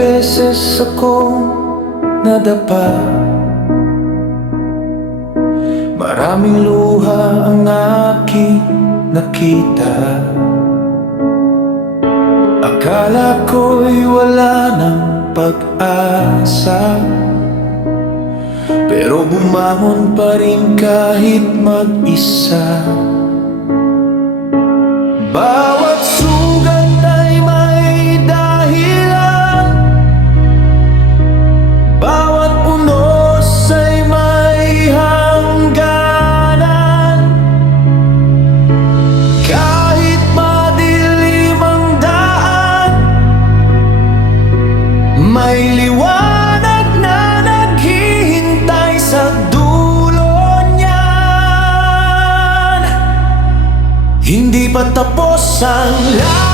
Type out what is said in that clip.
beses akong nadapa, maraming luha ang aking nakita. Akala ko'y wala ng pag-asa, pero bumangon pa rin kahit mag-isa. Bawat sugat ay may dahilan, bawat unos ay may hangganan. Kahit madilim ang daan, may liwanag na naghihintay sa dulo niyan. Hindi pa tapos ang lahat.